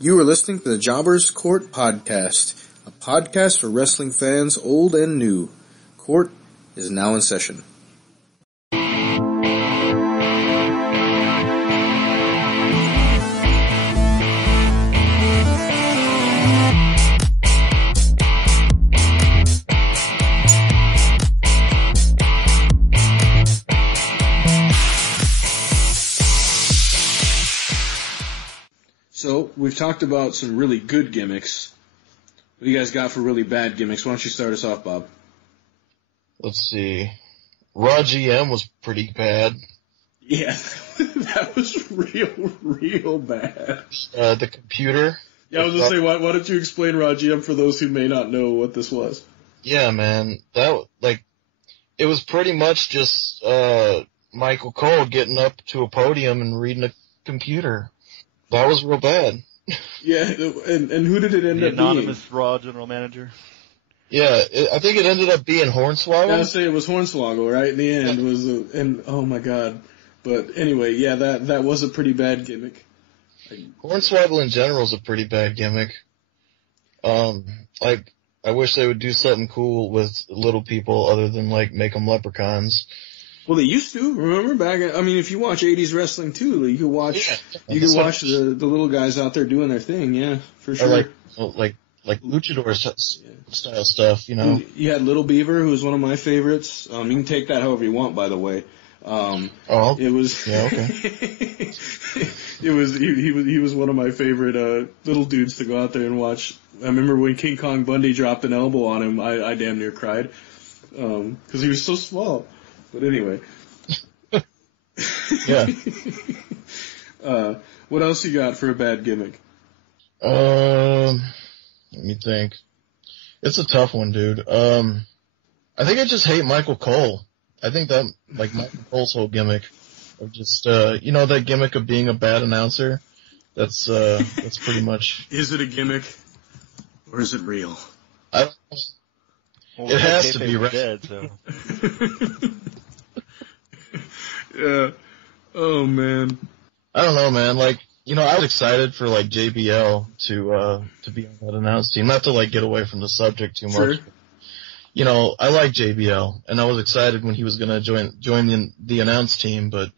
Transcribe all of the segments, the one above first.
You are listening to the Jobbers Court Podcast, a podcast for wrestling fans old and new. Court is now in session. So, we've talked about some really good gimmicks. What do you guys got for really bad gimmicks? Why don't you start us off, Bob? Let's see. Raw GM was pretty bad. Yeah, that was real bad. The computer. Yeah, I was going to say, why don't you explain Raw GM for those who may not know what this was? Yeah, man. It was pretty much just Michael Cole getting up to a podium and reading a computer. That was real bad. Yeah, and who did it end up being? The anonymous Raw general manager. Yeah, I think it ended up being Hornswoggle. I would say it was Hornswoggle, right? In the end, and oh my god. But anyway, yeah, that was a pretty bad gimmick. Hornswoggle in general is a pretty bad gimmick. I wish they would do something cool with little people other than make them leprechauns. Well, they used to. Remember back? If you watch '80s wrestling too, you could watch the little guys out there doing their thing. Yeah, for sure. Or like luchador style stuff, you know. You had Little Beaver, who was one of my favorites. You can take that however you want, by the way. It was. Yeah, okay. He was one of my favorite little dudes to go out there and watch. I remember when King Kong Bundy dropped an elbow on him, I damn near cried because he was so small. But anyway. Yeah. What else you got for a bad gimmick? Let me think. It's a tough one, dude. I think I just hate Michael Cole. I think that, Michael Cole's whole gimmick of just, that gimmick of being a bad announcer. That's pretty much. Is it a gimmick? Or is it real? It has to be right. Dead, so. Yeah. Oh, man. I don't know, man. I was excited for, JBL to be on that announce team. Not to, get away from the subject too much. Sure. I like JBL, and I was excited when he was gonna join the announce team, but,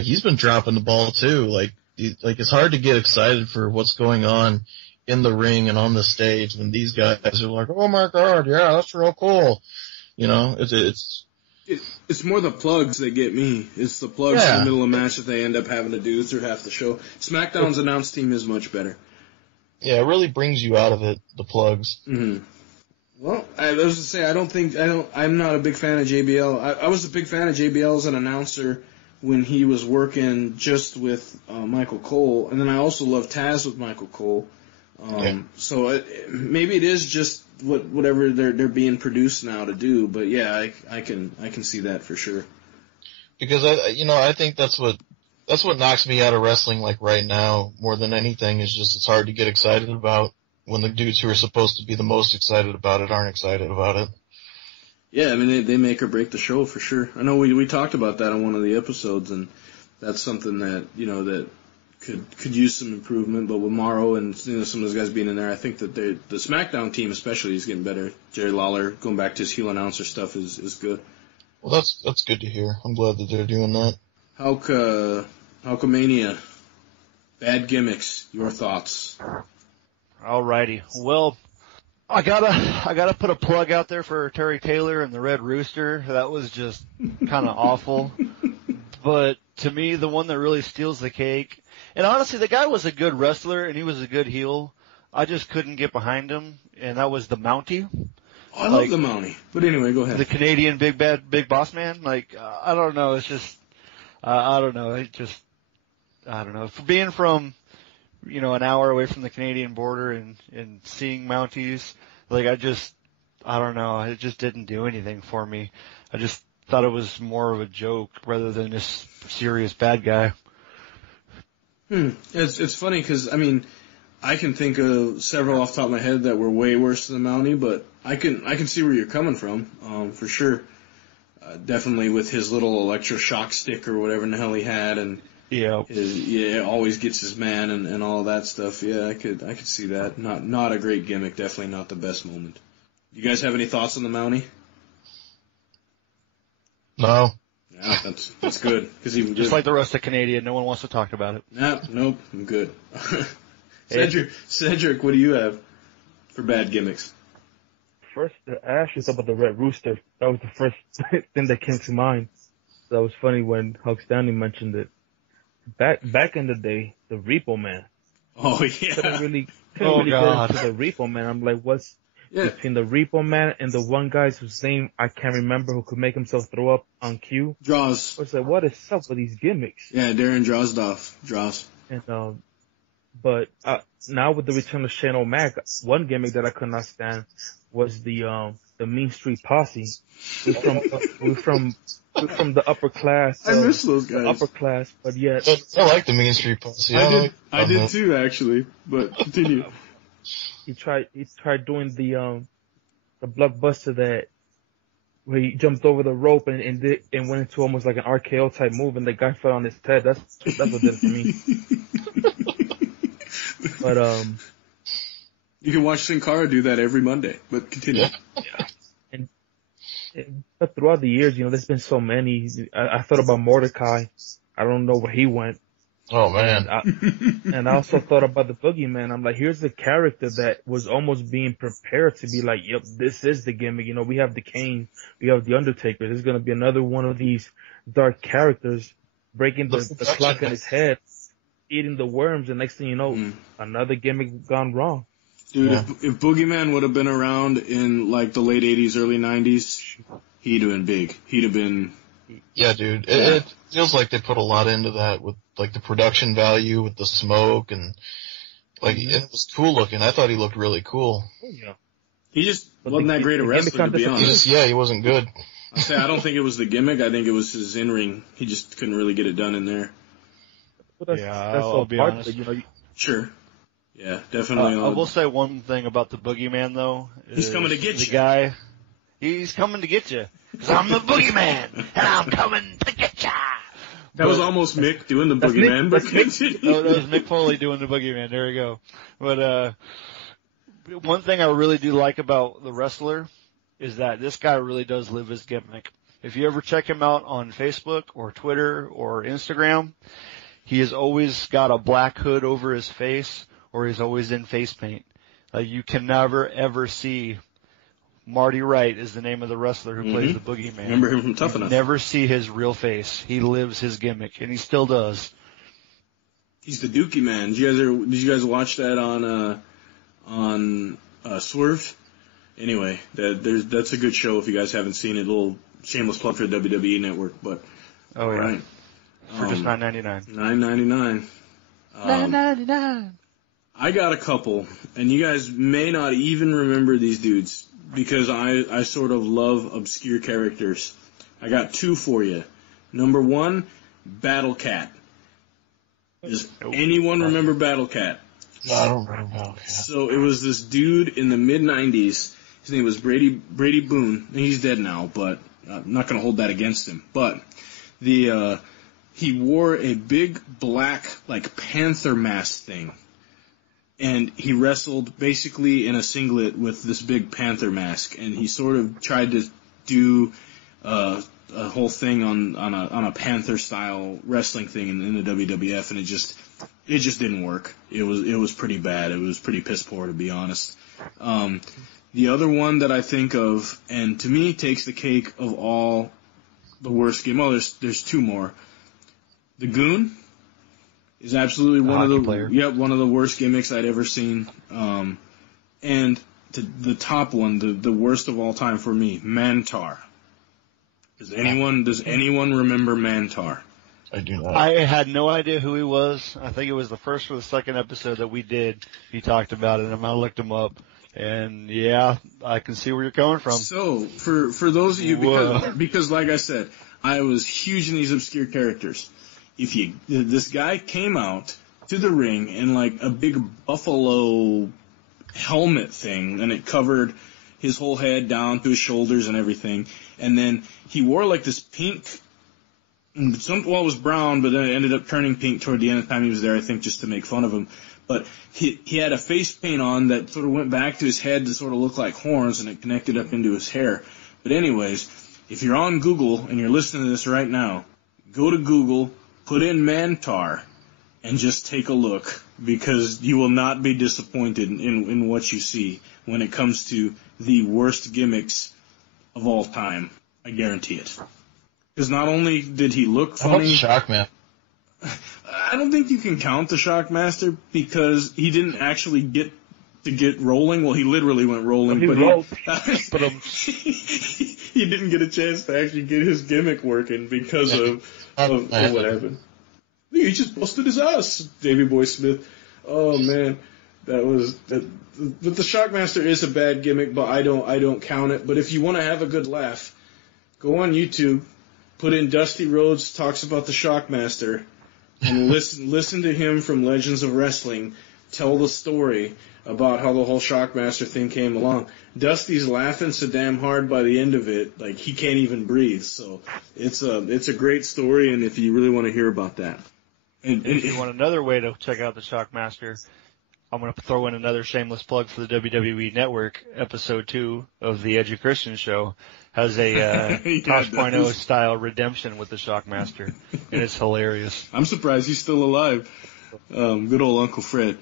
he's been dropping the ball, too. It's hard to get excited for what's going on in the ring and on the stage when these guys are like, oh my god, yeah, that's real cool. It's more the plugs that get me. It's the plugs in the middle of a match that they end up having to do through half the show. SmackDown's announce team is much better. Yeah, it really brings you out of it, the plugs. Mm-hmm. Well, I was to say, I'm not a big fan of JBL. I was a big fan of JBL as an announcer when he was working just with Michael Cole, and then I also love Taz with Michael Cole. So maybe it is just whatever they're being produced now to do, but yeah, I can see that for sure. Because I think that's what knocks me out of wrestling right now more than anything is just it's hard to get excited about when the dudes who are supposed to be the most excited about it aren't excited about it. Yeah, they make or break the show for sure. I know we talked about that on one of the episodes, and that's something that that could use some improvement, but with Morrow and some of those guys being in there, I think that the SmackDown team especially is getting better. Jerry Lawler going back to his heel announcer stuff is good. Well, that's good to hear. I'm glad that they're doing that. Hulkamania, bad gimmicks. Your thoughts? Alrighty. Well, I gotta put a plug out there for Terry Taylor and the Red Rooster. That was just kind of awful. But to me, the one that really steals the cake. And honestly, the guy was a good wrestler, and he was a good heel. I just couldn't get behind him, and that was the Mountie. Oh, I love the Mountie. But anyway, go ahead. The Canadian big boss man. I don't know. It's just, I don't know. I don't know. For being from, an hour away from the Canadian border and seeing Mounties, I don't know. It just didn't do anything for me. I just thought it was more of a joke rather than this serious bad guy. It's funny because, I can think of several off the top of my head that were way worse than the Mountie, but I can see where you're coming from, for sure. Definitely with his little electroshock stick or whatever in the hell he had, and Yeah. Always gets his man and all that stuff. Yeah, I could see that. Not a great gimmick. Definitely not the best moment. You guys have any thoughts on the Mountie? No. Yeah, that's good because he Just like the rest of Canadian, no one wants to talk about it. Nope, I'm good. Cedric, what do you have for bad gimmicks? First, I actually thought about the Red Rooster. That was the first thing that came to mind. That was funny when Hulk Stanley mentioned it. Back in the day, the Repo Man. Oh yeah. Couldn't really God. get into the Repo Man. I'm like, what's between the Repo Man and the one guy's whose name I can't remember who could make himself throw up on cue? Draws. I was like, what is up with these gimmicks? Yeah, Darren Draws. And but now with the return of Shane O'Mac, one gimmick that I could not stand was the Mean Street Posse. We're from the upper class. I miss those guys. Upper class, but yet I like the Mean Street Posse. I did too, actually. But continue. he tried doing the blockbuster that where he jumped over the rope and went into almost like an RKO type move, and the guy fell on his head. That's what did it for me. But you can watch Sin Cara do that every Monday. But continue. yeah. But throughout the years, there's been so many. I thought about Mordecai. I don't know where he went. Oh man. And I also thought about the Boogeyman. I'm like, here's the character that was almost being prepared to be like, yep, this is the gimmick. We have the Kane, we have the Undertaker. There's gonna be another one of these dark characters breaking the clock in his head, eating the worms, and next thing you know, another gimmick gone wrong. Dude, if Boogeyman would have been around in like the late 80s, early 90s, he'd have been big. He'd have been... Yeah, dude. It feels like they put a lot into that with like the production value with the smoke and like it was cool looking. I thought he looked really cool. Yeah. He just wasn't that great a wrestler, to be honest. He wasn't good. I don't think it was the gimmick. I think it was his in-ring. He just couldn't really get it done in there. Well, I'll be honest. Sure. Yeah, definitely. I will say one thing about the Boogeyman, though. He's coming to get you. The guy, he's coming to get you. Because I'm the Boogeyman, and I'm coming to get ya. That was almost Mick doing the Boogeyman, but continue. That was Mick Foley doing the Boogeyman. There we go. But one thing I really do like about the wrestler is that this guy really does live his gimmick. If you ever check him out on Facebook or Twitter or Instagram, he has always got a black hood over his face, or he's always in face paint. Like you can never ever see Marty Wright is the name of the wrestler who plays the Boogeyman. Remember him from Tough Enough. Never see his real face. He lives his gimmick, and he still does. He's the Dookie Man. Did you guys watch that on Swerve? Anyway, that's a good show if you guys haven't seen it. A little shameless plug for the WWE Network, but all right. For just $9.99. $9.99. $9.99. I got a couple, and you guys may not even remember these dudes because I sort of love obscure characters. I got two for you. Number one, Battle Cat. Does anyone remember Battle Cat? No, I don't remember Battle Cat. So it was this dude in the mid-90s. His name was Brady Boone. He's dead now, but I'm not going to hold that against him. But he wore a big black, like, panther mask thing. And he wrestled basically in a singlet with this big panther mask. And he sort of tried to do a whole thing on a panther-style wrestling thing in the WWF, and it just didn't work. It was pretty bad. It was pretty piss poor, to be honest. The other one that I think of, and to me takes the cake of all the worst game. Oh, there's two more. The Goon is absolutely one of the worst gimmicks I'd ever seen. And the top one, the worst of all time for me, Mantar. Does anyone remember Mantar? I do not. I had no idea who he was. I think it was the first or the second episode that we did. He talked about it, and I looked him up. And yeah, I can see where you're coming from. So for those of you, because like I said, I was huge in these obscure characters. This guy came out to the ring in like a big buffalo helmet thing, and it covered his whole head down to his shoulders and everything. And then he wore like this pink It was brown, but then it ended up turning pink toward the end of the time he was there, I think, just to make fun of him. But he had a face paint on that sort of went back to his head to sort of look like horns, and it connected up into his hair. But anyways, if you're on Google and you're listening to this right now, go to Google, put in Mantar, and just take a look, because you will not be disappointed in what you see when it comes to the worst gimmicks of all time. I guarantee it. Because not only did he look funny... How about Shockman? I don't think you can count the Shockmaster, because he didn't actually get rolling. Well, he literally went rolling, he didn't get a chance to actually get his gimmick working because of what happened. He just busted his ass, Davey Boy Smith. Oh man, but the Shockmaster is a bad gimmick, but I don't count it. But if you want to have a good laugh, go on YouTube, put in Dusty Rhodes talks about the Shockmaster, and listen to him from Legends of Wrestling tell the story about how the whole Shockmaster thing came along. Dusty's laughing so damn hard by the end of it, like he can't even breathe. So it's a great story, and if you really want to hear about that. And if you want another way to check out the Shockmaster, I'm going to throw in another shameless plug for the WWE Network. Episode 2 of the Edgy Christian Show has a Tosh.0 style redemption with the Shockmaster, and it's hilarious. I'm surprised he's still alive. Good old Uncle Fred.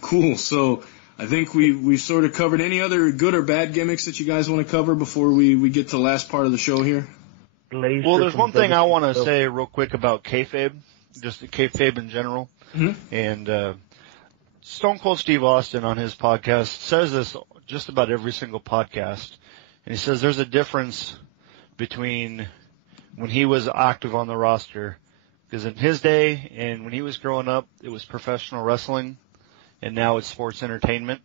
Cool. So I think we've sort of covered any other good or bad gimmicks that you guys want to cover before we get to the last part of the show here. Well, there's one thing I want to say real quick about kayfabe, just kayfabe in general. Mm-hmm. And Stone Cold Steve Austin on his podcast says this just about every single podcast. And he says there's a difference between when he was active on the roster, because in his day and when he was growing up, it was professional wrestling, and now it's sports entertainment.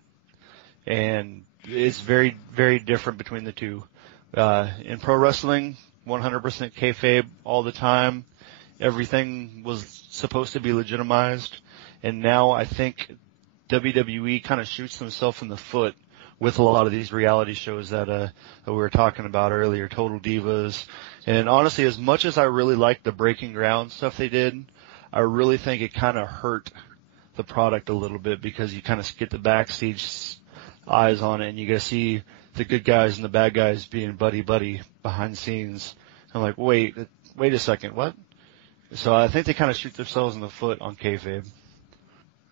And it's very, very different between the two. In pro wrestling, 100% kayfabe all the time. Everything was supposed to be legitimized. And now I think WWE kind of shoots themselves in the foot with a lot of these reality shows that we were talking about earlier, Total Divas. And honestly, as much as I really liked the Breaking Ground stuff they did, I really think it kind of hurt the product a little bit, because you kind of get the backstage eyes on it, and you get to see the good guys and the bad guys being buddy-buddy behind the scenes. I'm like, wait a second, what? So I think they kind of shoot themselves in the foot on kayfabe.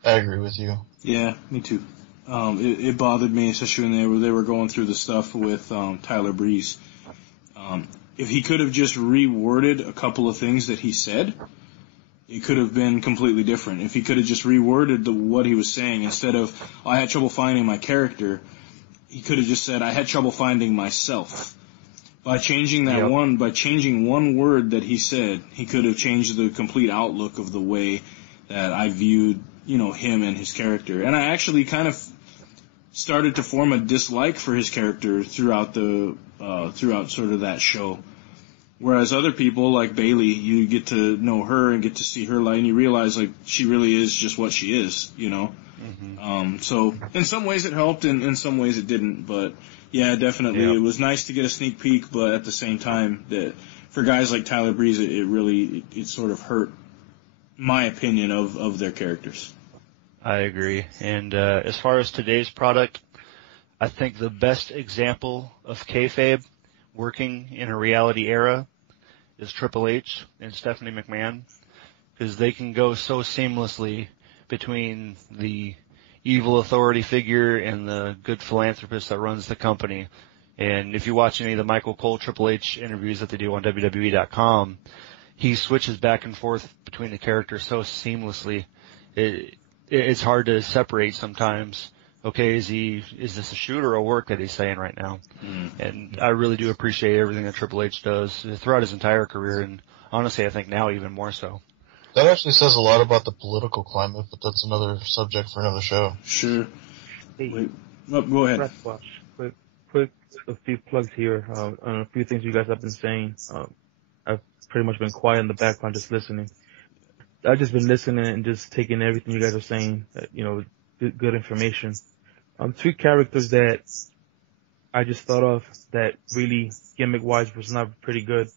I agree with you. Yeah, me too. It bothered me, especially when they were going through the stuff with Tyler Breeze. If he could have just reworded a couple of things that he said, it could have been completely different. If he could have just reworded what he was saying, instead of, I had trouble finding my character, he could have just said, I had trouble finding myself. By changing by changing one word that he said, he could have changed the complete outlook of the way that I viewed, him and his character. And I actually kind of started to form a dislike for his character throughout sort of that show. Whereas other people, like Bailey, you get to know her and get to see her light, and you realize, like, she really is just what she is, Mm-hmm. So in some ways it helped, and in some ways it didn't. But yeah, definitely, It was nice to get a sneak peek, but at the same time, that for guys like Tyler Breeze, it really sort of hurt my opinion of their characters. I agree. And as far as today's product, I think the best example of kayfabe working in a reality era is Triple H and Stephanie McMahon, because they can go so seamlessly between the evil authority figure and the good philanthropist that runs the company. And if you watch any of the Michael Cole Triple H interviews that they do on WWE.com, he switches back and forth between the characters so seamlessly. It's hard to separate sometimes. Okay, is this a shoot or a work that he's saying right now? And I really do appreciate everything that Triple H does throughout his entire career, and honestly, I think now even more so. That actually says a lot about the political climate, but that's another subject for another show. Sure. Hey, go ahead. Quick, a few plugs here on a few things you guys have been saying. I've pretty much been quiet in the background, just listening. I've just been listening and just taking everything you guys are saying, good information. Two characters that I just thought of that really gimmick-wise was not pretty good.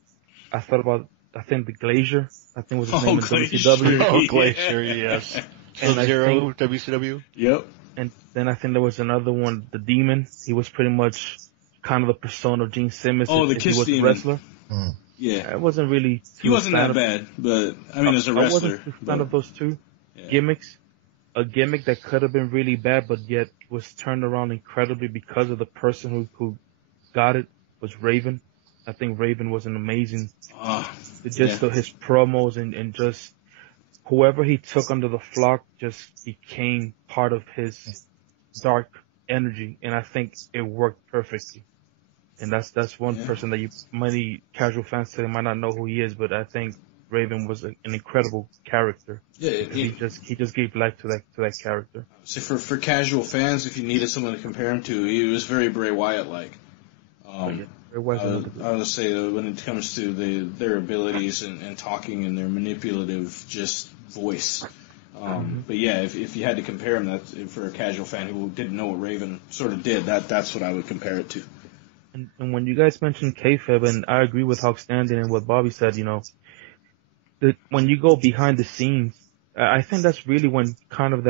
I thought about I think the Glacier, I think was his name in Glacier. WCW. Oh, Glacier, yes. And I Sub-Zero, think, WCW. Yep. and then I think there was another one, the Demon. He was pretty much kind of the persona of Gene Simmons. Oh, the if Kiss he was a Demon. wrestler. Yeah. I wasn't really He too wasn't fan that of, bad, but I mean, as a I wrestler. wasn't too fan but, of those two yeah. gimmicks. A gimmick that could have been really bad, but yet was turned around incredibly because of the person who got it was Raven. I think Raven was an amazing, just his promos and just whoever he took under the flock just became part of his dark energy, and I think it worked perfectly. And that's one person that many casual fans today might not know who he is, but I think Raven was an incredible character. Yeah, he just gave life to that character. So for casual fans, if you needed someone to compare him to, he was very Bray Wyatt like. Bray Wyatt I would say that when it comes to their abilities and talking and their manipulative just voice. But yeah, if you had to compare him, that for a casual fan who didn't know what Raven sort of did, that's what I would compare it to. And when you guys mentioned kayfabe, and I agree with Hawk Standing and what Bobby said, when you go behind the scenes, I think that's really when kind of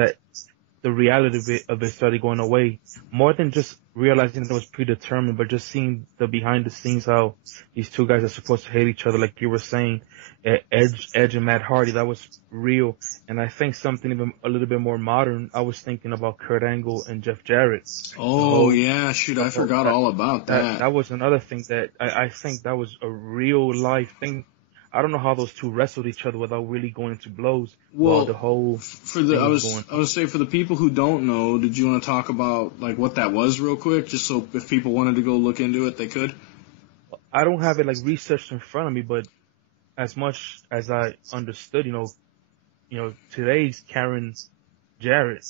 the reality of it started going away. More than just realizing that it was predetermined, but just seeing the behind the scenes, how these two guys are supposed to hate each other, like you were saying, Edge and Matt Hardy, that was real. And I think something even a little bit more modern, I was thinking about Kurt Angle and Jeff Jarrett. Oh, yeah, shoot, I forgot all about that. That was another thing that I think that was a real life thing. I don't know how those two wrestled each other without really going into blows. Well, the whole I was say for the people who don't know, did you want to talk about like what that was real quick, just so if people wanted to go look into it, they could? I don't have it like researched in front of me, but as much as I understood, today's Karen Jarrett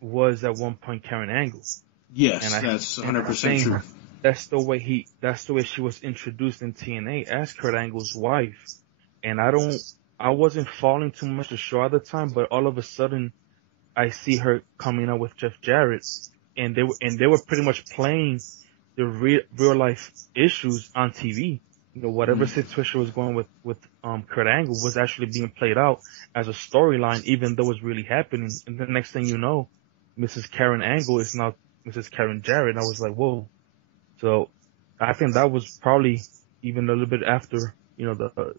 was at one point Karen Angle. Yes, that's 100% true. That's the way she was introduced in TNA as Kurt Angle's wife. And I wasn't following too much the show at the time, but all of a sudden I see her coming out with Jeff Jarrett, and they were pretty much playing the real life issues on TV. Whatever situation was going with Kurt Angle was actually being played out as a storyline, even though it was really happening. And the next thing you know, Mrs. Karen Angle is now Mrs. Karen Jarrett. And I was like, whoa. So I think that was probably even a little bit after, the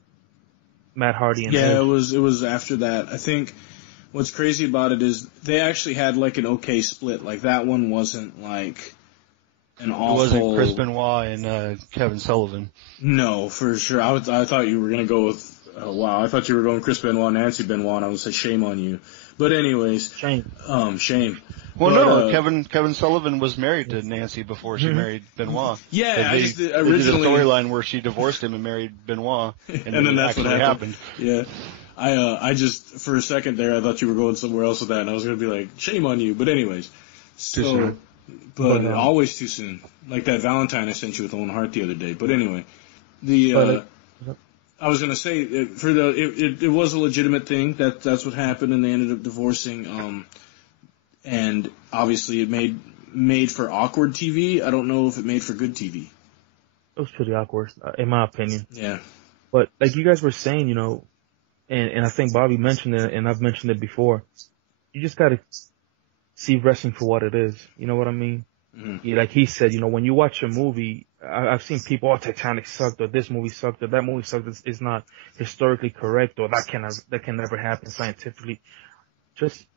Matt Hardy and Edge. It was after that. I think what's crazy about it is they actually had like an okay split. Like that one wasn't like an awful. It wasn't Chris Benoit and Kevin Sullivan. No, for sure. I thought you were gonna go with. Oh, wow, I thought you were going Chris Benoit, Nancy Benoit. And I would say shame on you. But anyways, shame. Shame. Well, no, Kevin Sullivan was married to Nancy before she married Benoit. Yeah, they did a storyline where she divorced him and married Benoit, and then that's what happened. Yeah, I just for a second there, I thought you were going somewhere else with that, and I was gonna be like, shame on you. But anyways, too soon. But always too soon. Like that Valentine I sent you with Owen Hart the other day. But anyway, I was gonna say it was a legitimate thing that's what happened, and they ended up divorcing. And obviously it made for awkward TV. I don't know if it made for good TV. It was pretty awkward, in my opinion. Yeah. But like you guys were saying, and I think Bobby mentioned it, and I've mentioned it before, you just gotta see wrestling for what it is. You know what I mean? Mm-hmm. Like he said, when you watch a movie, I've seen people, Titanic sucked, or this movie sucked, or that movie sucked, it's not historically correct, or that can never happen scientifically. Just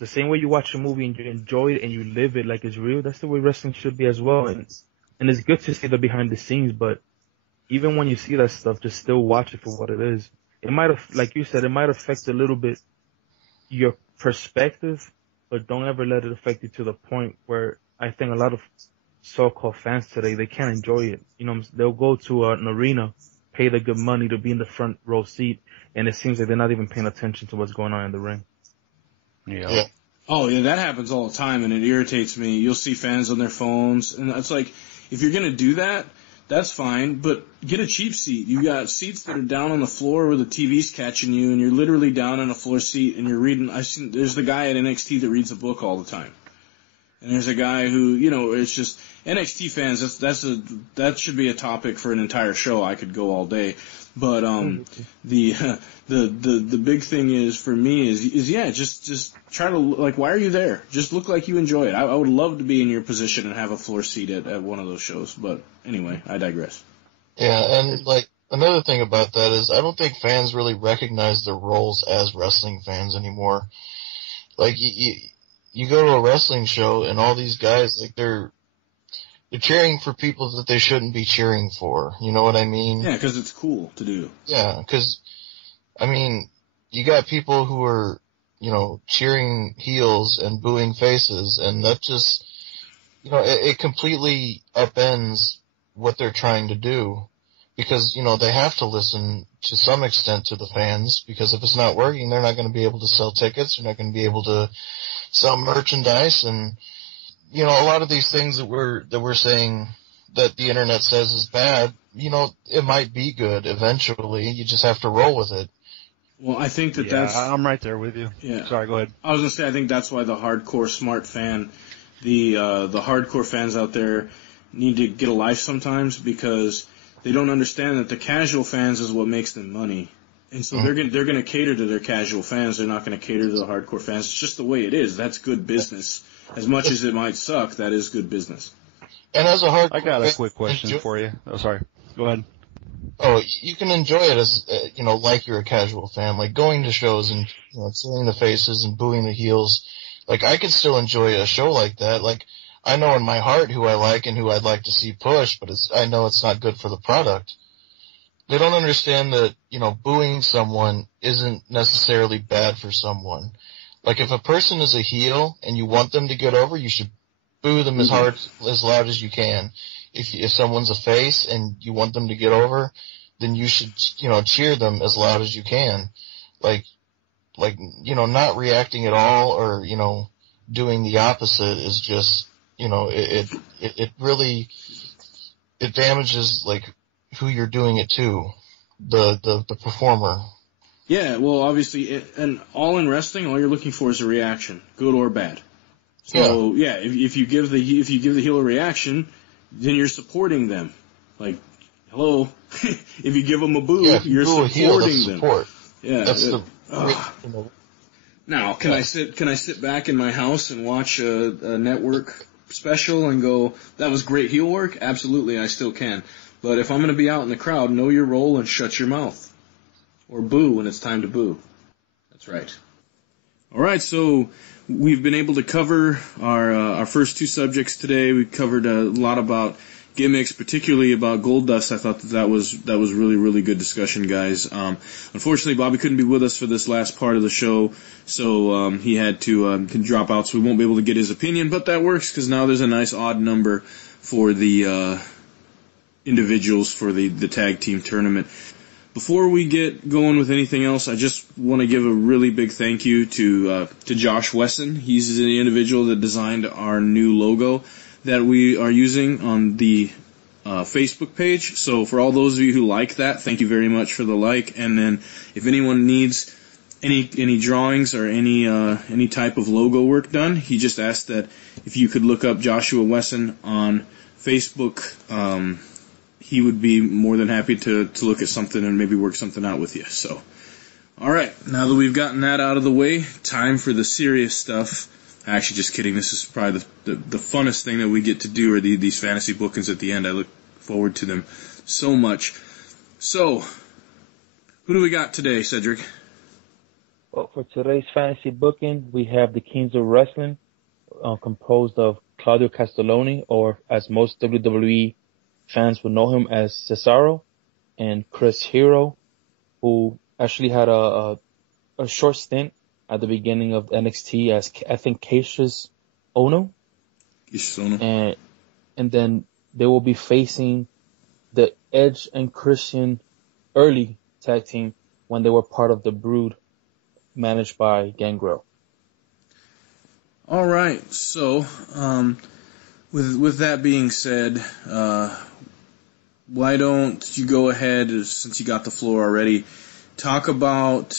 the same way you watch a movie and you enjoy it and you live it like it's real, that's the way wrestling should be as well. And it's good to see the behind the scenes, but even when you see that stuff, just still watch it for what it is. It might have, like you said, it might affect a little bit your perspective, but don't ever let it affect you to the point where I think a lot of so-called fans today, they can't enjoy it. They'll go to an arena, pay the good money to be in the front row seat, and it seems like they're not even paying attention to what's going on in the ring. Yeah. Oh, yeah, that happens all the time, and it irritates me. You'll see fans on their phones, and it's like, if you're going to do that, that's fine, but get a cheap seat. You got seats that are down on the floor where the TV's catching you, and you're literally down on a floor seat, and you're reading. There's the guy at NXT that reads a book all the time. And there's a guy who, it's just, NXT fans, that should be a topic for an entire show. I could go all day. But the big thing is for me is yeah, just try to, like, why are you there? Just look like you enjoy it. I would love to be in your position and have a floor seat at one of those shows. But anyway, I digress. Yeah, and like another thing about that is I don't think fans really recognize their roles as wrestling fans anymore. Like you go to a wrestling show and all these guys, like they're cheering for people that they shouldn't be cheering for. You know what I mean? Yeah, because it's cool to do. Yeah, because I mean, you got people who are, you know, cheering heels and booing faces, and that just, you know, it completely upends what they're trying to do, because, you know, they have to listen to some extent to the fans, because if it's not working, they're not going to be able to sell tickets, they're not going to be able to sell merchandise, and, you know, a lot of these things that we're saying that the internet says is bad, you know, it might be good eventually, you just have to roll with it. Well, I think that's... I'm right there with you. Yeah. Sorry, go ahead. I was going to say, I think that's why the hardcore smart fan, the hardcore fans out there need to get a life sometimes, because they don't understand that the casual fans is what makes them money. And so they're going to cater to their casual fans. They're not going to cater to the hardcore fans. It's just the way it is. That's good business. As much as it might suck, that is good business. And as a hardcore I got a fan, quick question for you. Oh, sorry. Go ahead. Oh, you can enjoy it as, you know, like you're a casual fan, like going to shows and, you know, seeing the faces and booing the heels. Like, I could still enjoy a show like that. Like, I know in my heart who I like and who I'd like to see push, but I know it's not good for the product. They don't understand that, you know, booing someone isn't necessarily bad for someone. Like, if a person is a heel and you want them to get over, you should boo them as hard, as loud as you can. If someone's a face and you want them to get over, then you should, you know, cheer them as loud as you can. Like, you know, not reacting at all or, you know, doing the opposite is just, you know, it really, it damages, like, who you're doing it to, the performer. Yeah, well, obviously, and all in wrestling, all you're looking for is a reaction, good or bad. So, yeah, if you give the heel a reaction, then you're supporting them. Like, hello, if you give them a boo, you're supporting them. Support. Yeah. That's Now, can I sit back in my house and watch a network special and go, that was great heel work? Absolutely, I still can. But if I'm going to be out in the crowd, know your role and shut your mouth. Or boo when it's time to boo. That's right. All right, so we've been able to cover our first two subjects today. We covered a lot about gimmicks, particularly about Gold Dust. I thought that was really, really good discussion, guys. Unfortunately, Bobby couldn't be with us for this last part of the show, so he had to drop out, so we won't be able to get his opinion, but that works because now there's a nice odd number for the individuals for the tag team tournament. Before we get going with anything else, I just want to give a really big thank you to Josh Wesson. He's the individual that designed our new logo that we are using on the Facebook page. So for all those of you who like that, thank you very much for the like. And then if anyone needs any drawings or any type of logo work done, he just asked that if you could look up Joshua Wesson on Facebook. He would be more than happy to look at something and maybe work something out with you. So, all right, now that we've gotten that out of the way, time for the serious stuff. Actually, just kidding. This is probably the funnest thing that we get to do are these fantasy bookings at the end. I look forward to them so much. So, who do we got today, Cedric? Well, for today's fantasy booking, we have the Kings of Wrestling, composed of Claudio Castelloni, or as most WWE fans will know him as Cesaro, and Chris Hero, who actually had a short stint at the beginning of NXT as, I think, Cassius Ohno. And then they will be facing the Edge and Christian early tag team when they were part of the Brood managed by Gangrel. All right, so with that being said, why don't you go ahead, since you got the floor already, talk about,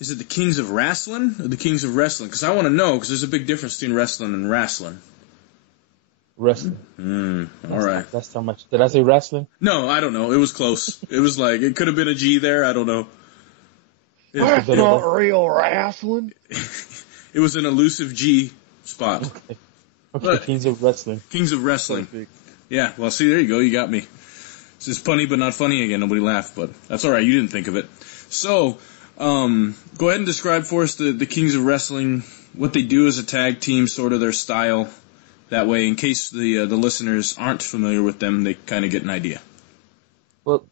is it the Kings of Wrestling or the Kings of Wrestling? Because I want to know, because there's a big difference between wrestling and wrestling. wrestling. All right. That's how much. Did I say wrestling? No, I don't know. It was close. It was like, it could have been a G there. I don't know. That's not real wrestling. It was an elusive G spot. Okay. But- Kings of Wrestling. Kings of Wrestling. Yeah, well, see, there you go. You got me. This is funny, but not funny again. Nobody laughed, but that's all right. You didn't think of it. So, go ahead and describe for us the Kings of Wrestling, what they do as a tag team, sort of their style. That way, in case the listeners aren't familiar with them, they kind of get an idea. Well,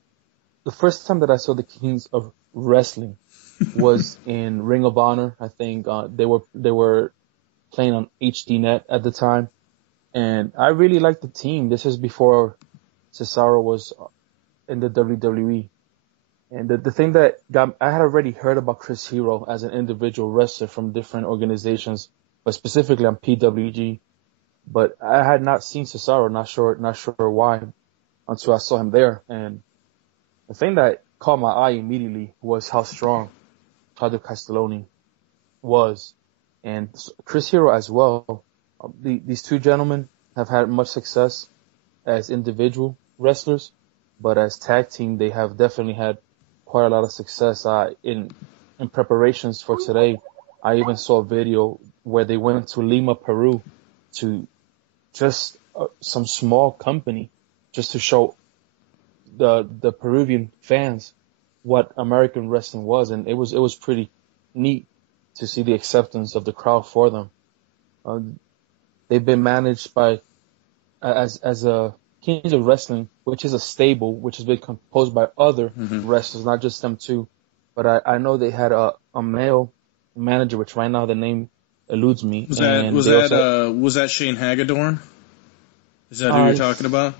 the first time that I saw the Kings of Wrestling was in Ring of Honor. I think they were playing on HDNet at the time, and I really liked the team. This is before Cesaro was in the WWE. And the thing that I had already heard about Chris Hero as an individual wrestler from different organizations, but specifically on PWG. But I had not seen Cesaro, not sure why, until I saw him there. And the thing that caught my eye immediately was how strong Claudio Castelloni was, and Chris Hero as well. These two gentlemen have had much success as individual wrestlers, but as tag team, they have definitely had quite a lot of success. In preparations for today, I even saw a video where they went to Lima, Peru, to just some small company, just to show the Peruvian fans what American wrestling was, and it was pretty neat to see the acceptance of the crowd for them. They've been managed by as a Kings of Wrestling, which is a stable which has been composed by other wrestlers, not just them two. But I know they had a male manager, which right now the name eludes me. Was that Shane Hagedorn? Is that who you're talking about?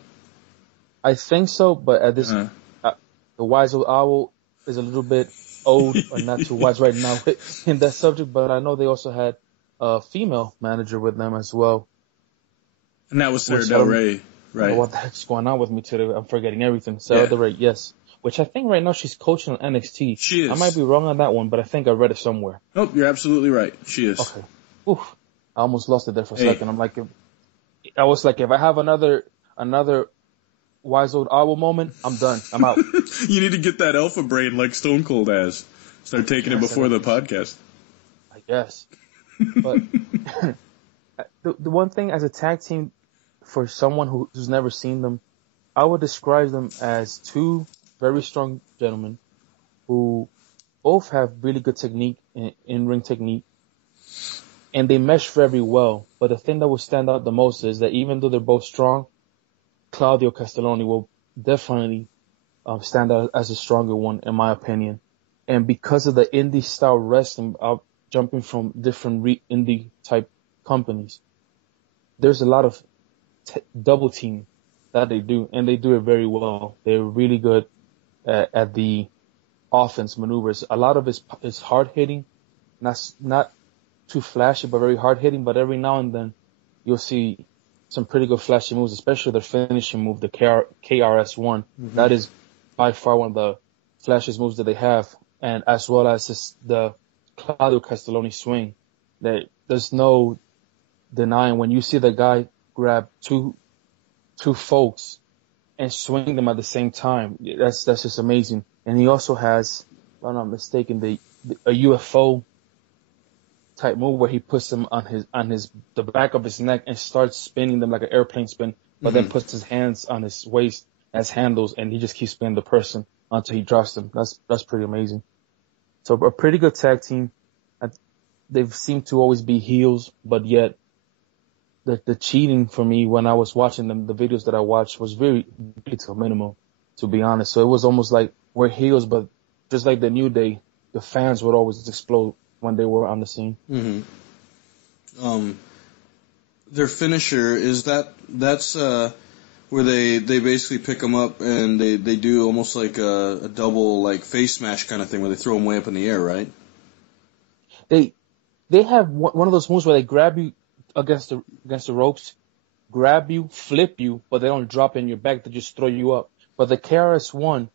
I think so, but at this, the Wise Old Owl is a little bit old, or not too wise right now in that subject. But I know they also had a female manager with them as well. And that was Sarah Del Rey, right? I don't know what the heck's going on with me today. I'm forgetting everything. Sarah Del Rey, yes. Which I think right now she's coaching on NXT. She is. I might be wrong on that one, but I think I read it somewhere. Nope, you're absolutely right. She is. Okay. Oof. I almost lost it there for a second. I'm like, I was like, if I have another Wise Old Owl moment, I'm done. I'm out. You need to get that alpha brain like Stone Cold has. Start taking it before the podcast. I guess. But the one thing as a tag team, for someone who's never seen them, I would describe them as two very strong gentlemen who both have really good technique, in-ring technique, and they mesh very well. But the thing that will stand out the most is that even though they're both strong, Claudio Castelloni will definitely stand out as a stronger one, in my opinion. And because of the indie style wrestling, jumping from different indie type companies, there's a lot of double team that they do, and they do it very well. They're really good at the offense maneuvers. A lot of it is hard hitting, not too flashy, but very hard hitting. But every now and then you'll see some pretty good flashy moves, especially their finishing move, the KRS-One. That is by far one of the flashiest moves that they have, and as well as the Claudio Castelloni swing. There's no denying when you see the guy grab two folks and swing them at the same time. That's just amazing. And he also has, if I'm not mistaken, a UFO type move where he puts them on the back of his neck and starts spinning them like an airplane spin, but then puts his hands on his waist as handles, and he just keeps spinning the person until he drops them. That's pretty amazing. So a pretty good tag team. They've seemed to always be heels, but yet the cheating for me when I was watching them, the videos that I watched was really to a minimum, to be honest. So it was almost like we're heels, but just like the New Day, the fans would always explode when they were on the scene. Their finisher, that's where they basically pick them up and they do almost like a double like face smash kind of thing where they throw them way up in the air, right? They have one of those moves where they grab you against the ropes, grab you, flip you, but they don't drop in your back, they just throw you up. But the KRS-One,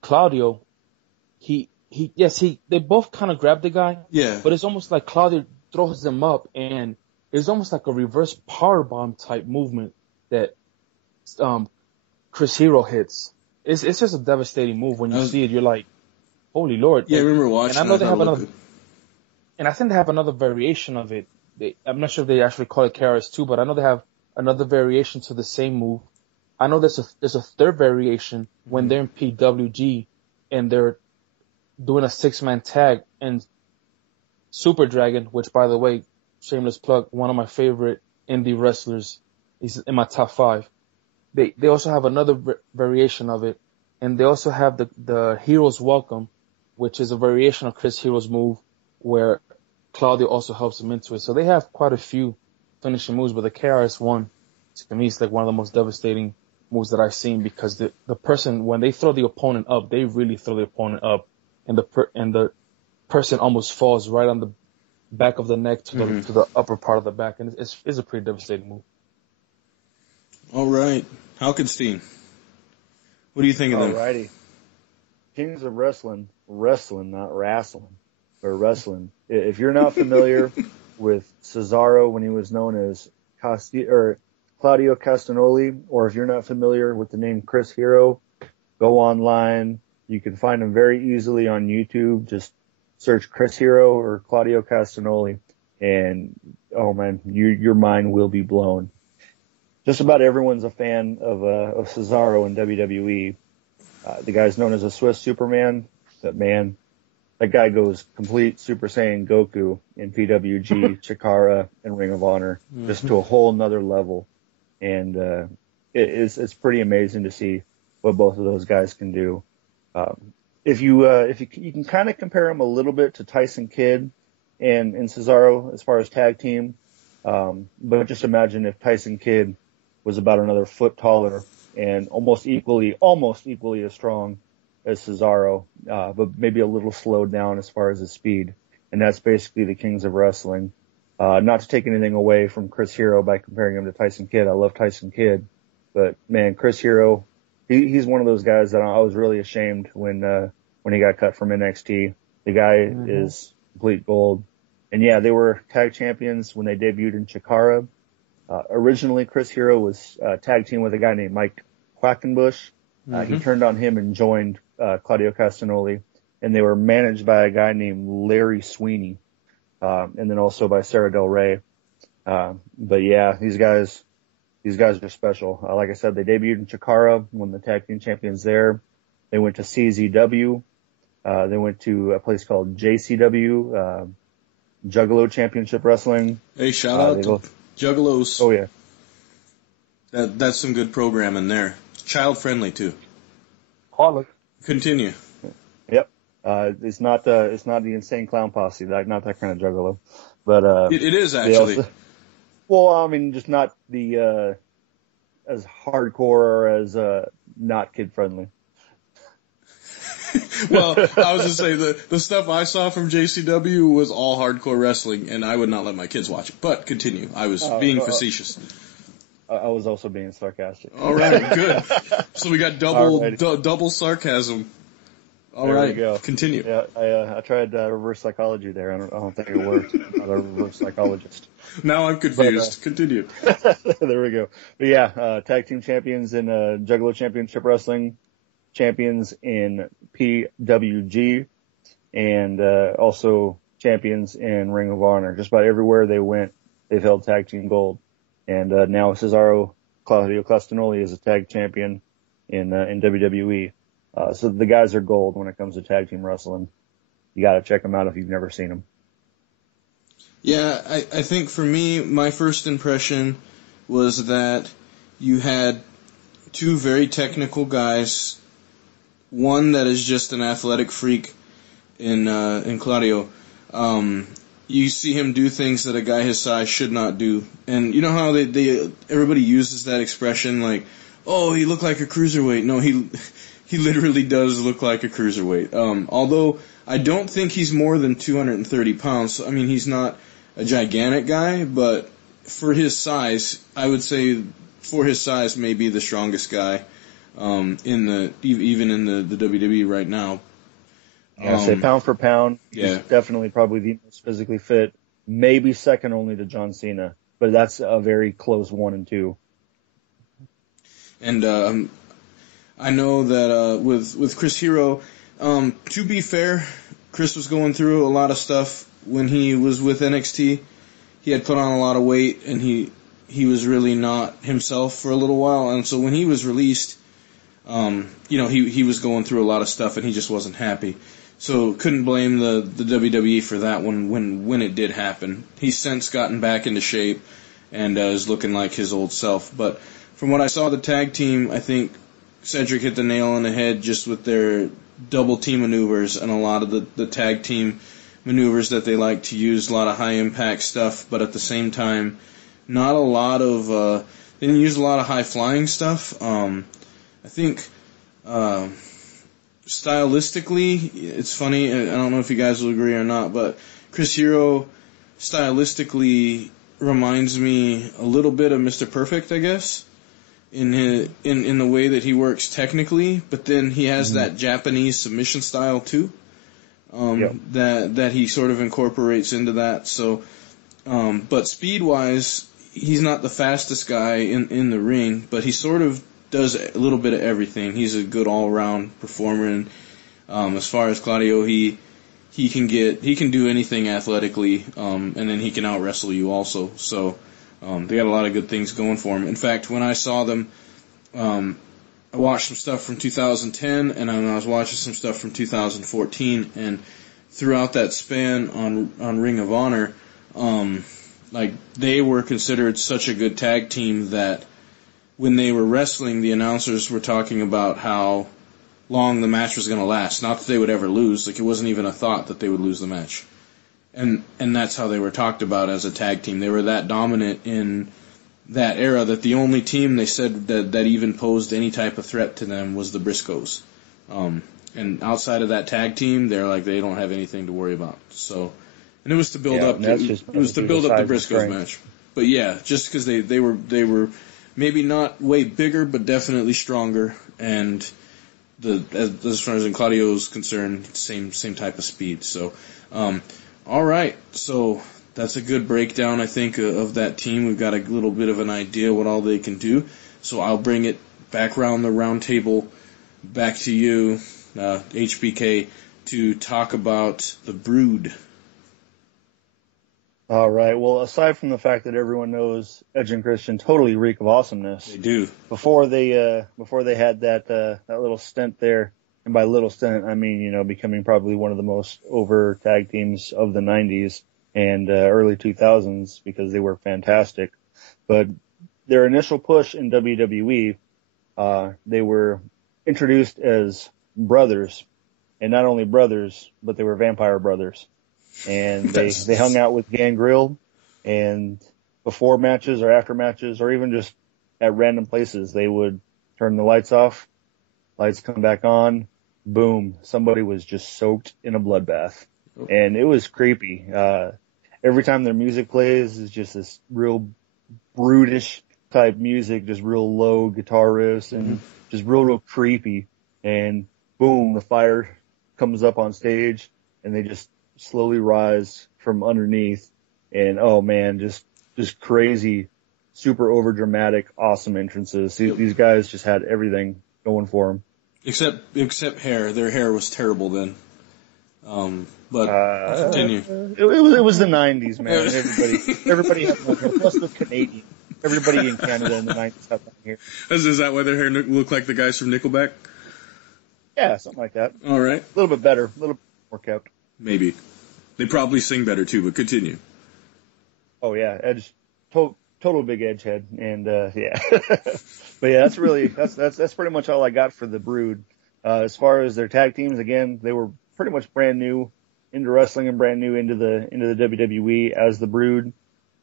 Claudio, they both kind of grab the guy. Yeah. But it's almost like Claudio throws them up, and it's almost like a reverse powerbomb type movement that Chris Hero hits. It's just a devastating move. When you see it, you're like, holy Lord. Yeah, I remember watching. And I know they have another, and I think they have another variation of it. I'm not sure if they actually call it KRS-2, but I know they have another variation to the same move. I know there's a third variation when they're in PWG and they're doing a 6-man tag, and Super Dragon, which by the way, shameless plug, one of my favorite indie wrestlers, he's in my top 5. They also have another variation of it, and they also have the Hero's Welcome, which is a variation of Chris Hero's move where Claudio also helps him into it. So they have quite a few finishing moves, but the KRS-1, to me, is like one of the most devastating moves that I've seen, because the person, when they throw the opponent up, they really throw the opponent up, and the person almost falls right on the back of the neck to the upper part of the back, and it's a pretty devastating move. All right, Halkenstein, what do you think of them? Alrighty, Kings of Wrestling, not wrestling, but wrestling. If you're not familiar with Cesaro when he was known as Claudio Castagnoli, or if you're not familiar with the name Chris Hero, go online. You can find him very easily on YouTube. Just search Chris Hero or Claudio Castagnoli, and oh man, your mind will be blown. Just about everyone's a fan of Cesaro in WWE. The guy's known as a Swiss Superman. That guy goes complete Super Saiyan Goku in PWG, Chikara, and Ring of Honor, just to a whole nother level. And it's pretty amazing to see what both of those guys can do. If you can kind of compare him a little bit to Tyson Kidd and Cesaro as far as tag team, but just imagine if Tyson Kidd was about another foot taller and almost equally as strong as Cesaro, but maybe a little slowed down as far as his speed. And that's basically the Kings of Wrestling. Not to take anything away from Chris Hero by comparing him to Tyson Kidd. I love Tyson Kidd, but man, Chris Hero, he's one of those guys that I was really ashamed when he got cut from NXT. The guy is complete gold. And yeah, they were tag champions when they debuted in Chikara. Originally, Chris Hero was tag team with a guy named Mike Quackenbush. He turned on him and joined Claudio Castagnoli, and they were managed by a guy named Larry Sweeney, and then also by Sarah Del Rey. But yeah, these guys are special. Like I said, they debuted in Chikara, won the tag team champions there. They went to CZW. They went to a place called JCW, Juggalo Championship Wrestling. Hey, shout out to Juggalos. Oh yeah. That's some good programming there. Child friendly too. Holla. Continue. Yep. It's not the Insane Clown Posse, not that kind of Juggalo, but it is actually. Well, I mean, just not the as hardcore or as not kid friendly. Well, I was just saying the stuff I saw from JCW was all hardcore wrestling, and I would not let my kids watch it. But continue. I was being facetious. I was also being sarcastic. All right, good. So we got double sarcasm. All right, we go. Continue. Yeah, I tried reverse psychology there. I don't think it worked. I'm not a reverse psychologist. Now I'm confused. Continue. There we go. But yeah, tag team champions in Juggalo Championship Wrestling, champions in PWG, and also champions in Ring of Honor. Just about everywhere they went, they've held tag team gold. And now Cesaro Claudio Castagnoli is a tag champion in WWE. So the guys are gold when it comes to tag team wrestling. You got to check them out if you've never seen them. Yeah, I think for me, my first impression was that you had two very technical guys. One that is just an athletic freak in Claudio. You see him do things that a guy his size should not do. And you know how everybody uses that expression like, oh, he looked like a cruiserweight. No, he literally does look like a cruiserweight. Although I don't think he's more than 230 pounds. I mean, he's not a gigantic guy, but for his size, I would say for his size, maybe the strongest guy even in the WWE right now. Yeah, say pound for pound, yeah, he's definitely probably the most physically fit, maybe second only to John Cena. but that's a very close 1 and 2. And I know that with Chris Hero, to be fair, Chris was going through a lot of stuff when he was with NXT. He had put on a lot of weight, and he was really not himself for a little while. And so when he was released, he was going through a lot of stuff, and he just wasn't happy. So couldn't blame the WWE for that one when it did happen. He's since gotten back into shape and is looking like his old self. But from what I saw, the tag team, I think Cedric hit the nail on the head just with their double team maneuvers and a lot of the tag team maneuvers that they like to use, a lot of high impact stuff, but at the same time, not a lot of, they didn't use a lot of high flying stuff. I think, stylistically, it's funny, I don't know if you guys will agree or not, but Chris Hero stylistically reminds me a little bit of Mr. Perfect, I guess, in the way that he works technically, but then he has that Japanese submission style too, that he sort of incorporates into that. So, but speed wise, he's not the fastest guy in the ring, but he sort of does a little bit of everything. He's a good all-around performer, and as far as Claudio, he can do anything athletically, and then he can out-wrestle you also. So they got a lot of good things going for him. In fact, when I saw them, I watched some stuff from 2010, and I was watching some stuff from 2014, and throughout that span on Ring of Honor, they were considered such a good tag team that when they were wrestling, the announcers were talking about how long the match was going to last. Not that they would ever lose. Like, it wasn't even a thought that they would lose the match. And that's how they were talked about as a tag team. They were that dominant in that era that the only team they said that even posed any type of threat to them was the Briscoes. And outside of that tag team, they're like, they don't have anything to worry about. So, and it was to build up, it was to build up the Briscoes match. But yeah, just because they were maybe not way bigger, but definitely stronger. And as far as Claudio's concerned, same type of speed. So, all right. So that's a good breakdown, I think, of that team. We've got a little bit of an idea what all they can do. So I'll bring it back around the round table, back to you, HBK, to talk about the Brood. All right. Well, aside from the fact that everyone knows Edge and Christian totally reek of awesomeness, They do. Before they had that little stint there, and by little stint I mean becoming probably one of the most over tag teams of the 90s and early 2000s because they were fantastic. But their initial push in WWE, they were introduced as brothers, and not only brothers, but they were vampire brothers. And they hung out with Gangrel, and before matches or after matches or even just at random places, they would turn the lights off, lights come back on, boom, somebody was just soaked in a bloodbath. And it was creepy. Every time their music plays, it's just this real brutish type music, just real low guitar riffs and just real creepy. And boom, the fire comes up on stage and they just slowly rise from underneath, and oh man, just crazy, super over dramatic, awesome entrances. These guys just had everything going for them. Except hair. Their hair was terrible then. But continue. It was the 90s, man. Everybody had long hair. Plus the Canadian. Everybody in Canada in the 90s had long hair. Is that why their hair looked like the guys from Nickelback? Yeah, something like that. All right. A little bit better, a little bit more kept. Maybe. They probably sing better too, but continue. Oh yeah, Edge, total big Edge head, and yeah. But yeah, that's pretty much all I got for the Brood. As far as their tag teams, again, they were pretty much brand new into wrestling and brand new into the WWE as the Brood.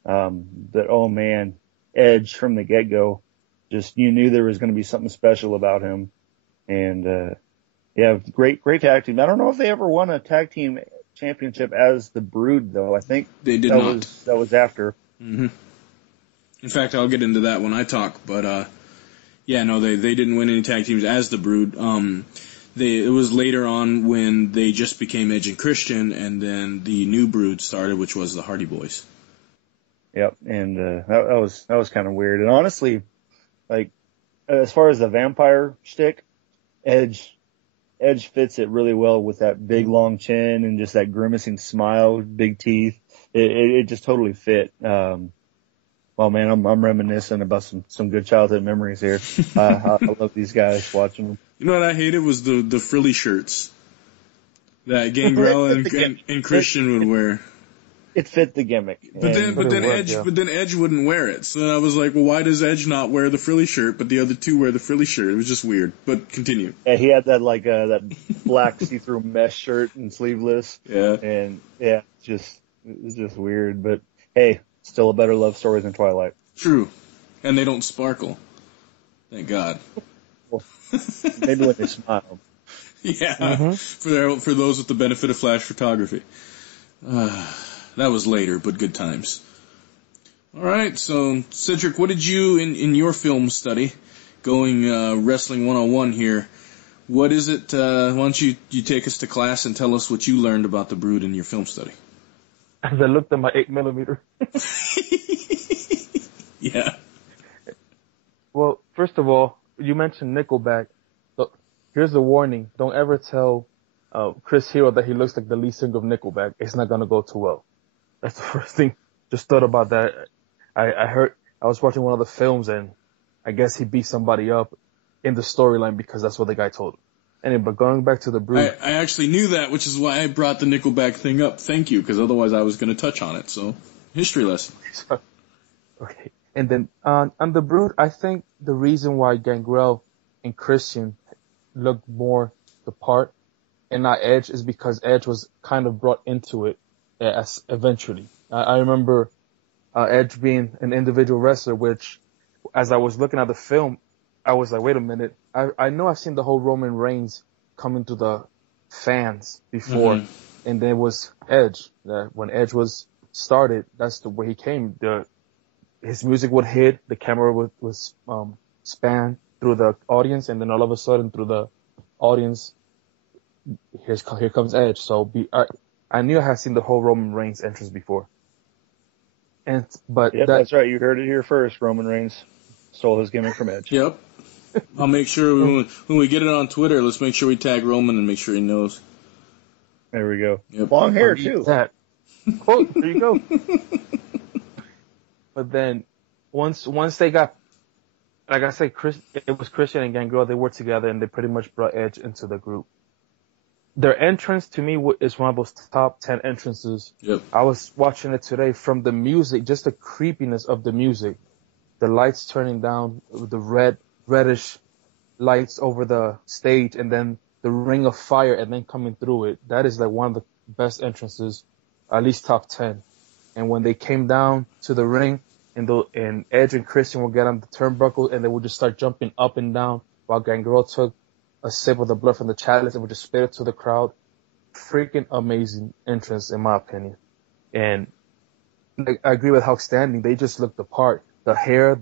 But oh man, Edge from the get-go, just you knew there was going to be something special about him, and yeah, great tag team. I don't know if they ever won a tag team championship as the Brood, though. I think they did not. That was after. Mm-hmm. In fact, I'll get into that when I talk. But yeah, no, they didn't win any tag teams as the Brood. It was later on when they just became Edge and Christian, and then the new Brood started, which was the Hardy Boys. Yep. And, that was kind of weird. And honestly, like, as far as the vampire shtick, Edge fits it really well with that big long chin and just that grimacing smile, big teeth. It just totally fit. Well, man, I'm reminiscing about some good childhood memories here. I love these guys watching them. You know what I hated was the frilly shirts that Gangrel and Christian would wear. It fit the gimmick. But then Edge wouldn't wear it. So then I was like, well, why does Edge not wear the frilly shirt, but the other two wear the frilly shirt? It was just weird. But continue. Yeah, he had that that black see-through mesh shirt and sleeveless. Yeah. And yeah, it's just weird. But hey, still a better love story than Twilight. True. And they don't sparkle. Thank God. Well, maybe when they smile. Yeah. Mm-hmm. For those with the benefit of flash photography. That was later, but good times. All right, so Cedric, what did you in your film study, going wrestling 101 here? What is it? Why don't you take us to class and tell us what you learned about the Brood in your film study? As I looked at my 8mm. Yeah. Well, first of all, you mentioned Nickelback. Look, here's the warning: don't ever tell Chris Hero that he looks like the lead singer of Nickelback. It's not gonna go too well. That's the first thing. Just thought about that. I was watching one of the films and I guess he beat somebody up in the storyline because that's what the guy told him. Anyway, but going back to the Brood. I actually knew that, which is why I brought the Nickelback thing up. Thank you, because otherwise I was going to touch on it. So, history lesson. Okay. And then on the Brood, I think the reason why Gangrel and Christian looked more the part and not Edge is because Edge was kind of brought into it as eventually. I remember Edge being an individual wrestler, which as I was looking at the film, I was like, wait a minute. I know I've seen the whole Roman Reigns coming to the fans before, and then it was Edge. When Edge was started, that's the way he came. His music would hit, the camera would span through the audience, and then all of a sudden through the audience, here comes Edge. So I knew I had seen the whole Roman Reigns entrance before. But that's right. You heard it here first. Roman Reigns stole his gimmick from Edge. Yep. I'll make sure when we get it on Twitter, let's make sure we tag Roman and make sure he knows. There we go. Yep. Long hair too. That. Quote, there you go. But then once they got, like I said, it was Christian and Gangrel. They worked together and they pretty much brought Edge into the group. Their entrance to me is one of those top 10 entrances. Yep. I was watching it today from the music, just the creepiness of the music, the lights turning down, the reddish lights over the stage, and then the ring of fire, and then coming through it. That is like one of the best entrances, at least top 10. And when they came down to the ring, and Edge and Christian would get on the turnbuckle, and they would just start jumping up and down while Gangrel took a sip of the blood from the chalice and would just spit it to the crowd. Freaking amazing entrance, in my opinion. And I agree with Hulk standing. They just looked the part. The hair,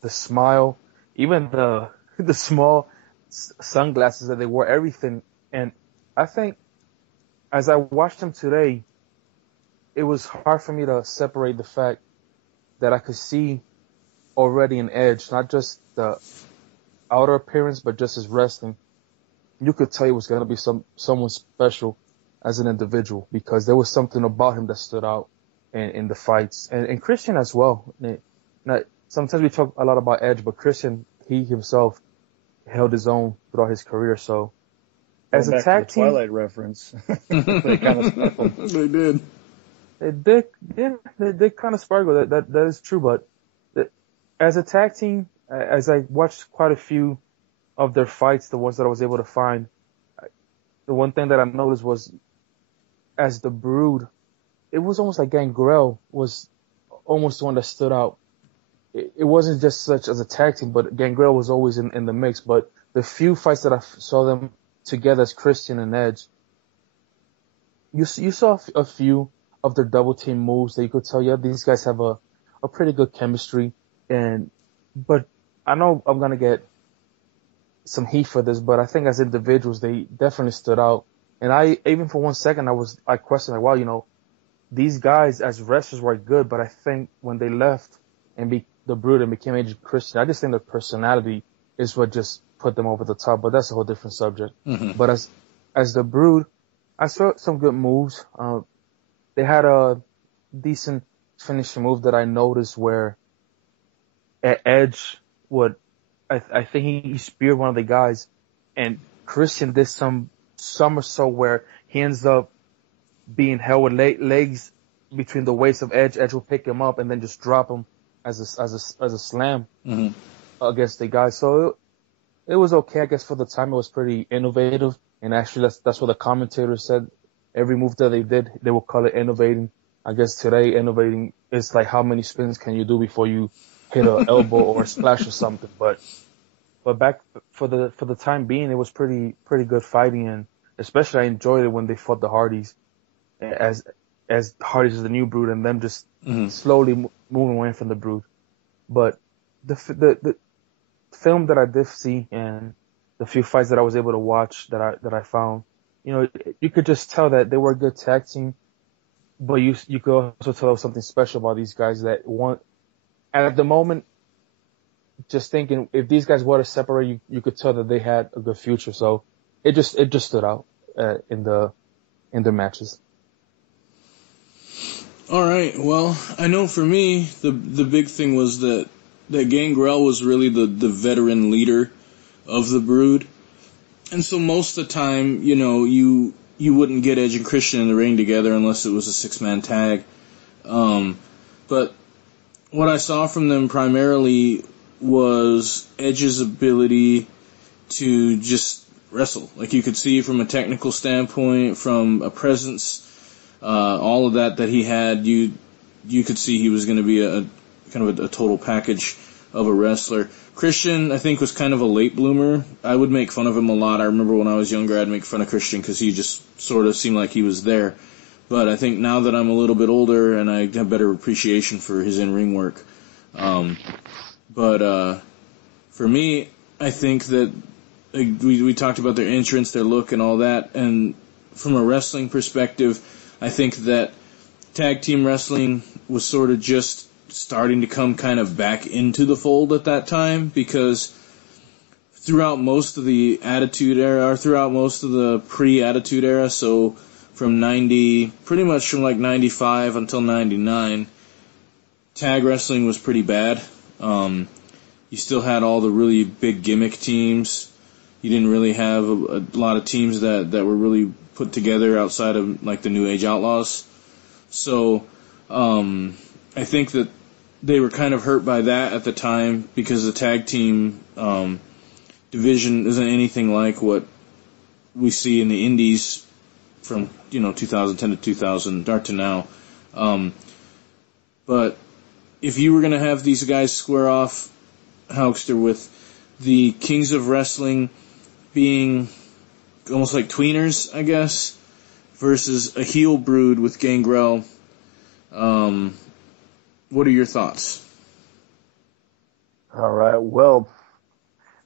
the smile, even the small sunglasses that they wore, everything. And I think as I watched them today, it was hard for me to separate the fact that I could see already an Edge, not just the outer appearance, but just his wrestling. You could tell he was going to be someone special as an individual because there was something about him that stood out in the fights. And Christian as well. Now, sometimes we talk a lot about Edge, but Christian, he himself held his own throughout his career. So as a tag team, Twilight reference, they kind of sparkled. They did. They did kind of sparkle. That is true. But as a tag team, as I watched quite a few of their fights, the ones that I was able to find, the one thing that I noticed was, as the Brood, it was almost like Gangrel was almost the one that stood out. It wasn't just such as a tag team, but Gangrel was always in the mix. But the few fights that I saw them together as Christian and Edge, you saw a few of their double team moves that you could tell, yeah, these guys have a pretty good chemistry. But I know I'm gonna get some heat for this, but I think as individuals, they definitely stood out. And even for 1 second, I questioned, like, wow, these guys as wrestlers were good, but I think when they left and the Brood and became Edge and Christian, I just think their personality is what just put them over the top. But that's a whole different subject. Mm-hmm. But as the Brood, I saw some good moves. They had a decent finishing move that I noticed where Edge would, I think he speared one of the guys, and Christian did some somersault where he ends up being held with legs between the waist of Edge. Edge will pick him up and then just drop him as a slam Mm-hmm. against the guy. So it was okay, I guess, for the time. It was pretty innovative, and actually that's what the commentator said. Every move that they did, they would call it innovating. I guess today innovating is like how many spins can you do before you hit an elbow or a splash or something. But back for the time being, it was pretty good fighting, and especially I enjoyed it when they fought the Hardys, as Hardys is the new Brood, and them just slowly moving away from the Brood. But the film that I did see and the few fights that I was able to watch that I found, you could just tell that they were a good tag team, but you could also tell there was something special about these guys that want, at the moment, just thinking if these guys were to separate, you could tell that they had a good future. So it just stood out in their matches. All right. Well, I know for me, the big thing was that Gangrel was really the veteran leader of the Brood. And so most of the time, you wouldn't get Edge and Christian in the ring together unless it was a 6-man tag. But what I saw from them primarily was Edge's ability to just wrestle. Like you could see from a technical standpoint, from a presence, all of that he had, you could see he was going to be a kind of a total package of a wrestler. Christian, I think, was kind of a late bloomer. I would make fun of him a lot. I remember when I was younger, I'd make fun of Christian because he just sort of seemed like he was there. But I think now that I'm a little bit older and I have better appreciation for his in-ring work. But for me, I think that we talked about their entrance, their look, and all that. And from a wrestling perspective, I think that tag team wrestling was sort of just starting to come kind of back into the fold at that time, because throughout most of the Attitude Era, or throughout most of the pre-Attitude Era, so from pretty much from like 95 until 99, tag wrestling was pretty bad. You still had all the really big gimmick teams. You didn't really have a lot of teams that were really put together outside of like the New Age Outlaws. So I think that they were kind of hurt by that at the time, because the tag team division isn't anything like what we see in the indies from 2010 to 2000 or to now. But if you were going to have these guys square off, Hulkster, with the Kings of Wrestling being almost like tweeners, I guess, versus a heel Brood with Gangrel, what are your thoughts? All right. Well,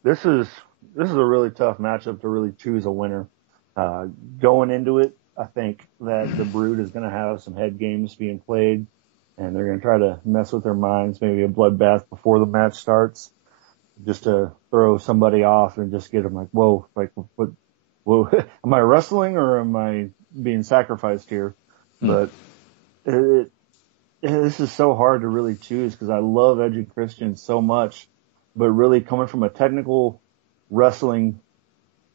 this is a really tough matchup to really choose a winner. Going into it, I think that the Brood is going to have some head games being played, and they're going to try to mess with their minds, maybe a bloodbath before the match starts, just to throw somebody off and just get them like, whoa, like, what, whoa, am I wrestling or am I being sacrificed here? But this is so hard to really choose, because I love Edge and Christian so much, but really coming from a technical wrestling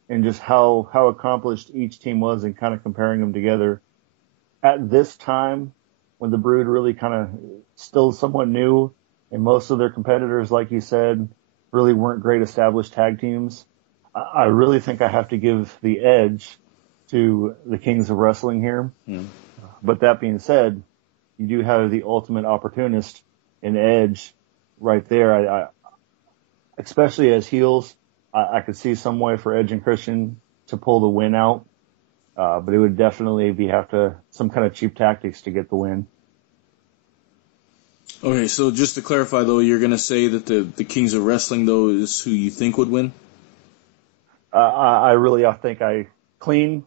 and just how accomplished each team was and kind of comparing them together at this time when the Brood really kind of still somewhat new, and most of their competitors, like you said, really weren't great established tag teams. I really think I have to give the edge to the Kings of Wrestling here. But that being said, you do have the ultimate opportunist in Edge right there. I especially as heels, I could see some way for Edge and Christian to pull the win out. But it would definitely have some kind of cheap tactics to get the win. Okay, so just to clarify, though, you're going to say that the Kings of Wrestling, though, is who you think would win? I think a clean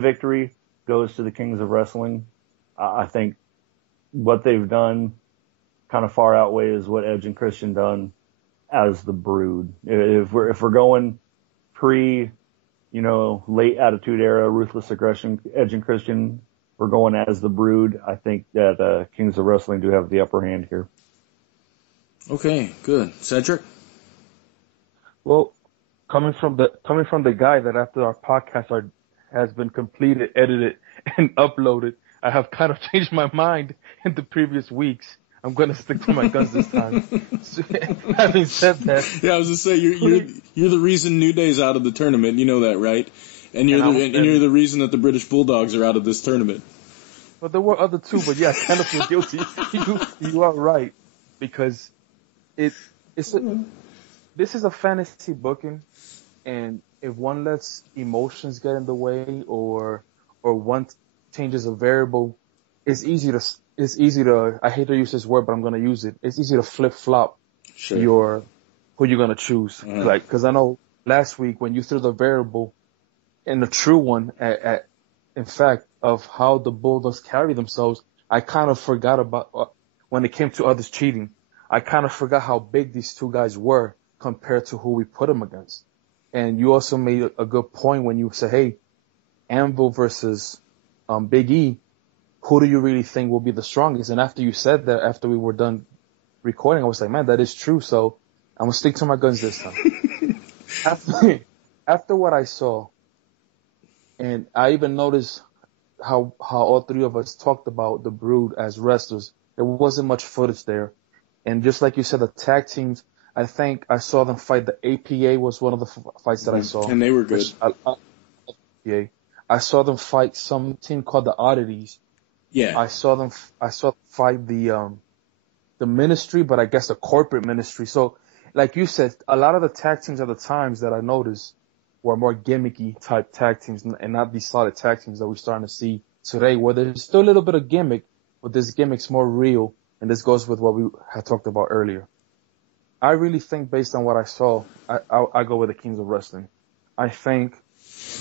victory goes to the Kings of Wrestling. I think what they've done kind of far outweighs what Edge and Christian done as the Brood. If we're going pre, late Attitude Era, Ruthless Aggression, Edge and Christian, we're going as the Brood. I think that Kings of Wrestling do have the upper hand here. Okay, good. Cedric? Well, coming from the guy that after our podcast has been completed, edited, and uploaded, I have kind of changed my mind in the previous weeks. I'm going to stick to my guns this time. Having said that, Yeah, I was gonna say you're the reason New Day's out of the tournament. You know that, right? And you're the reason that the British Bulldogs are out of this tournament. well, there were other two, but yeah, I kind of feel guilty. You are right, because this is a fantasy booking, and if one lets emotions get in the way or one changes a variable, it's easy to, I hate to use this word, but I'm going to use it. It's easy to flip flop who you're going to choose. Like, cause I know last week when you threw the variable and the true one in fact, of how the Bulldogs carry themselves, I kind of forgot about, when it came to others cheating, I kind of forgot how big these two guys were compared to who we put them against. And you also made a good point when you said, hey, Anvil versus Big E, who do you really think will be the strongest? And after you said that, after we were done recording, I was like, man, that is true. So I'm going to stick to my guns this time. After what I saw, and I even noticed how all three of us talked about the Brood as wrestlers. There wasn't much footage there. And just like you said, the tag teams, I think I saw them fight. The APA was one of the fights that I saw. And they were good. I saw them fight some team called the Oddities. Yeah. I saw them fight the ministry, but I guess the corporate ministry. So, like you said, a lot of the tag teams at the times that I noticed were more gimmicky type tag teams and not these solid tag teams that we're starting to see today, where there's still a little bit of gimmick, but this gimmick's more real. And this goes with what we had talked about earlier. I really think based on what I saw, I go with the Kings of Wrestling. I think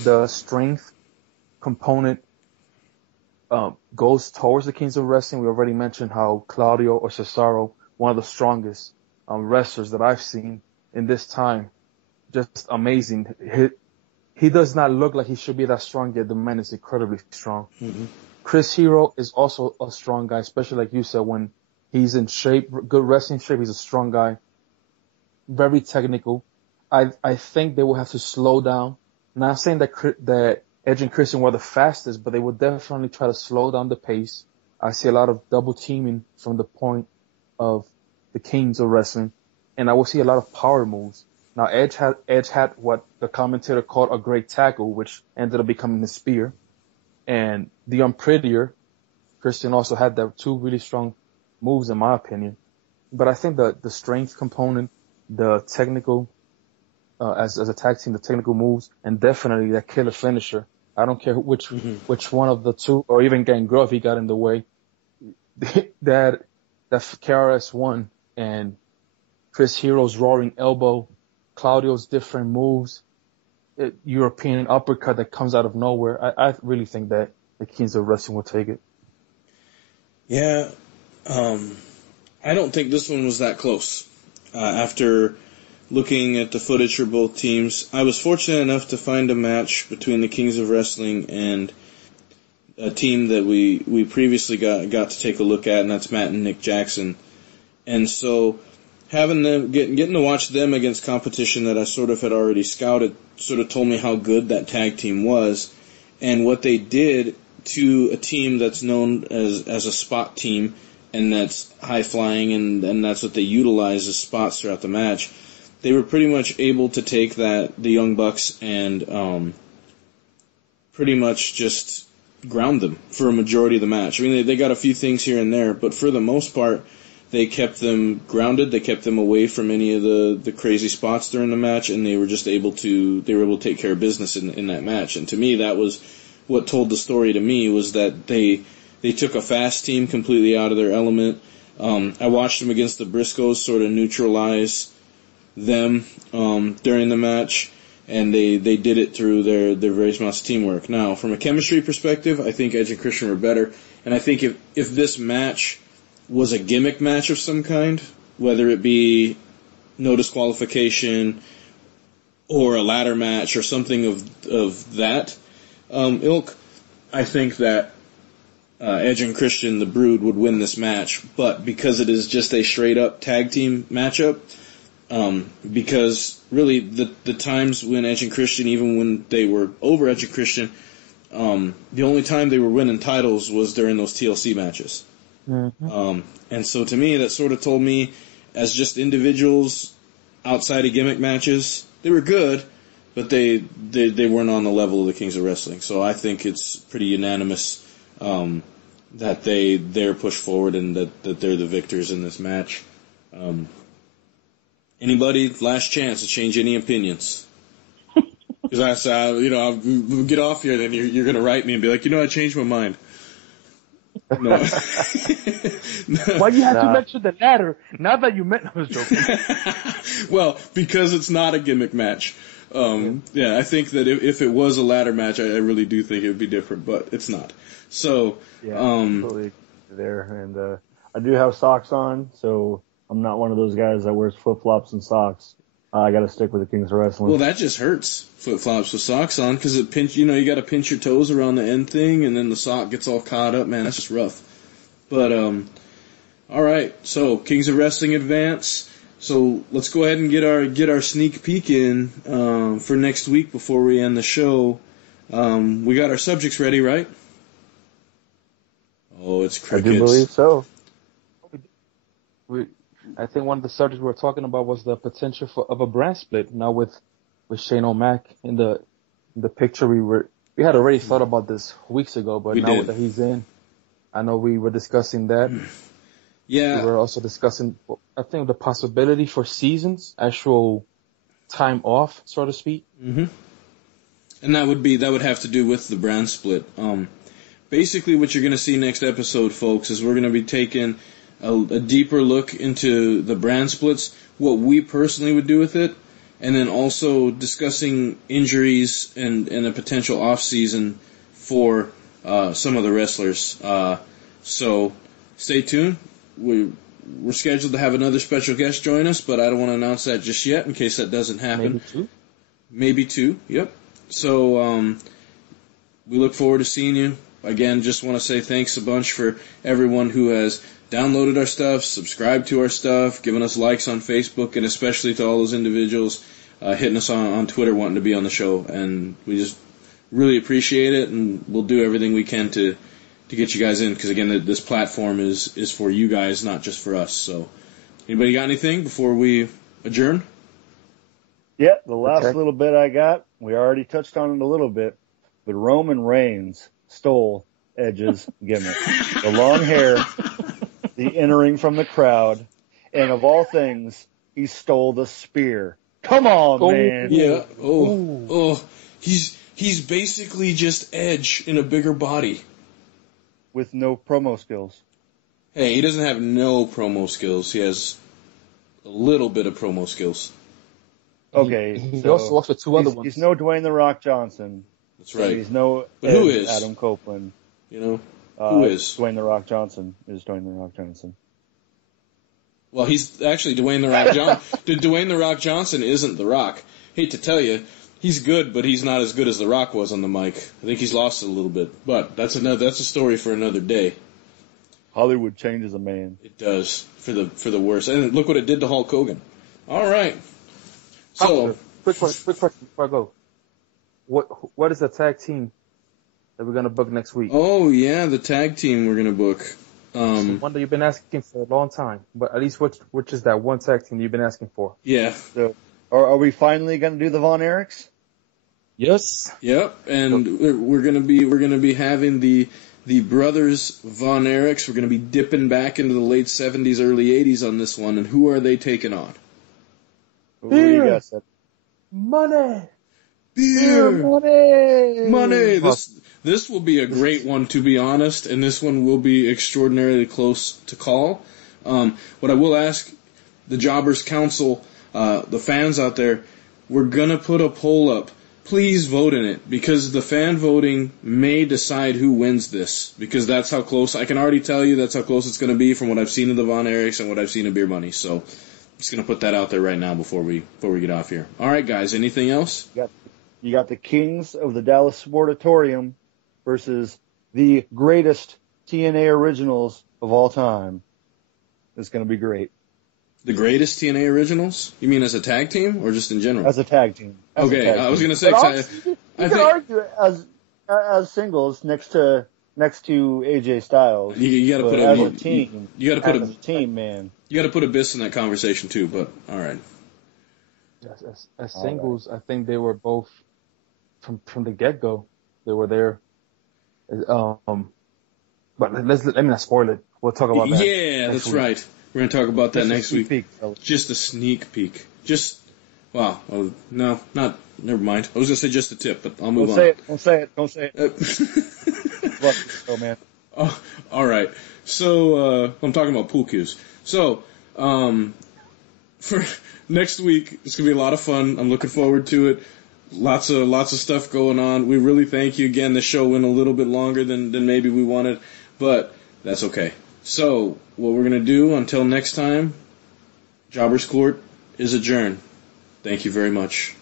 the strength component goes towards the Kings of Wrestling. We already mentioned how Claudio or Cesaro, one of the strongest wrestlers that I've seen in this time, just amazing. He does not look like he should be that strong, yet the man is incredibly strong. Mm-hmm. Chris Hero is also a strong guy, especially like you said, when he's in shape, good wrestling shape. He's a strong guy, very technical. I think they will have to slow down. Not saying that Edge and Christian were the fastest, but they will definitely try to slow down the pace. I see a lot of double teaming from the point of the Kings of Wrestling, and I will see a lot of power moves. Now Edge had what the commentator called a great tackle, which ended up becoming the spear, and the Unprettier, Christian also had that two really strong moves in my opinion. But I think the strength component, the technical, as a tag team, the technical moves, and definitely that killer finisher. I don't care which one of the two, or even Gangrel if he got in the way. that KRS-One and Chris Hero's roaring elbow, Claudio's different moves, European uppercut that comes out of nowhere. I really think that the Kings of Wrestling will take it. Yeah, I don't think this one was that close. After looking at the footage for both teams, I was fortunate enough to find a match between the Kings of Wrestling and a team that we previously got to take a look at, and that's Matt and Nick Jackson. And so having them getting to watch them against competition that I sort of had already scouted sort of told me how good that tag team was and what they did to a team that's known as a spot team and that's high flying and that's what they utilize as spots throughout the match. They were pretty much able to take the Young Bucks and pretty much just ground them for a majority of the match. I mean, they got a few things here and there, but for the most part, they kept them grounded. They kept them away from any of the crazy spots during the match, and they were able to take care of business in that match. And to me, that was what told the story to me, was that they took a fast team completely out of their element. I watched them against the Briscoes sort of neutralize them during the match. and they did it through their various amounts of teamwork. Now, from a chemistry perspective, I think Edge and Christian were better, and I think if this match was a gimmick match of some kind, whether it be no disqualification or a ladder match or something of that ilk, I think that Edge and Christian, the Brood, would win this match. But because it is just a straight-up tag team matchup, because really the times when Edge and Christian, even when they were over Edge and Christian, the only time they were winning titles was during those TLC matches. Mm-hmm. And so to me, that sort of told me, as just individuals outside of gimmick matches, they were good, but they weren't on the level of the Kings of Wrestling. So I think it's pretty unanimous that they're pushed forward and that they're the victors in this match. Anybody, last chance to change any opinions? Because I said, I'll get off here, then you're going to write me and be like, I changed my mind. No. Why do you have to mention the ladder? Now that you meant, I was joking. Well, because it's not a gimmick match. Yeah, I think that if it was a ladder match, I really do think it would be different, but it's not. So, yeah, totally there. And I do have socks on, so I'm not one of those guys that wears flip-flops and socks. I got to stick with the Kings of Wrestling. Well, that just hurts, flip-flops with socks on, because it you got to pinch your toes around the end thing, and then the sock gets all caught up. Man, that's just rough. But, all right, so Kings of Wrestling advance. So let's go ahead and get our sneak peek in for next week before we end the show. We got our subjects ready, right? Oh, it's crickets. I do believe so. I think one of the subjects we were talking about was the potential of a brand split. Now with Shane O'Mac in the picture, we had already thought about this weeks ago, but now that he's in, I know we were discussing that. Yeah. We were also discussing, I think, the possibility for seasons, actual time off, so to speak. Mm-hmm. And that would have to do with the brand split. Basically, what you're going to see next episode, folks, is we're going to be taking a deeper look into the brand splits, what we personally would do with it, and then also discussing injuries and a potential off season for some of the wrestlers. So stay tuned. We're scheduled to have another special guest join us, but I don't want to announce that just yet in case that doesn't happen. Maybe two. Yep. So we look forward to seeing you. Again, just want to say thanks a bunch for everyone who has downloaded our stuff, subscribed to our stuff, given us likes on Facebook, and especially to all those individuals hitting us on Twitter wanting to be on the show. And we just really appreciate it, and we'll do everything we can to get you guys in, because, again, this platform is for you guys, not just for us. So anybody got anything before we adjourn? Yeah, the last little bit I got, we already touched on it a little bit, but Roman Reigns stole Edge's gimmick. The long hair, the entering from the crowd, and of all things, he stole the spear. Come on, man. Yeah. Oh. He's basically just Edge in a bigger body. With no promo skills. Hey, he doesn't have no promo skills. He has a little bit of promo skills. Okay. He also lost with two other ones. He's no Dwayne The Rock Johnson. That's right. He's no who is? Adam Copeland. Who is? Dwayne The Rock Johnson is Dwayne The Rock Johnson. Well, he's actually Dwayne The Rock Johnson. Dwayne The Rock Johnson isn't The Rock. Hate to tell you, he's good, but he's not as good as The Rock was on the mic. I think he's lost it a little bit, but that's a story for another day. Hollywood changes a man. It does for the worse, and look what it did to Hulk Hogan. All right. So, quick question before I go. What is the tag team that we're gonna book next week? Oh yeah, the tag team we're gonna book. One that you've been asking for a long time, but at least which is that one tag team you've been asking for? Yeah. So, are we finally gonna do the Von Erichs? Yes. Yep, and we're gonna be having the brothers Von Erichs. We're gonna be dipping back into the late 70s, early 80s on this one, and who are they taking on? Who do you got, Seth? Money. Beer. Money. This will be a great one, to be honest, and this one will be extraordinarily close to call. What I will ask the Jobbers Council, the fans out there, we're gonna put a poll up. Please vote in it, because the fan voting may decide who wins this, because that's how close, I can already tell you that's how close it's gonna be from what I've seen of the Von Erichs and what I've seen of Beer Money. So, I'm just gonna put that out there right now before we get off here. Alright guys, anything else? You got the Kings of the Dallas Sportatorium versus the greatest TNA originals of all time. It's going to be great. The greatest TNA originals? You mean as a tag team or just in general? As a tag team. I was going to say, you can argue it as singles next to AJ Styles. You got to put as a team. You got to put as a team, man. You got to put Abyss in that conversation too. But all right. Yes, as singles, right. I think they were both from the get go. They were there. But let me not spoil it. We'll talk about that. Yeah, that's right. We're going to talk about that next week. Peek, just a sneak peek. Wow. Oh, no, never mind. I was going to say just a tip, but I'll move on. Don't say it. Oh, man. Oh, all right. So, I'm talking about pool cues. So, for next week, it's going to be a lot of fun. I'm looking forward to it. Lots of stuff going on. We really thank you again. The show went a little bit longer than maybe we wanted, but that's okay. So, what we're going to do until next time, Jobbers Court is adjourned. Thank you very much.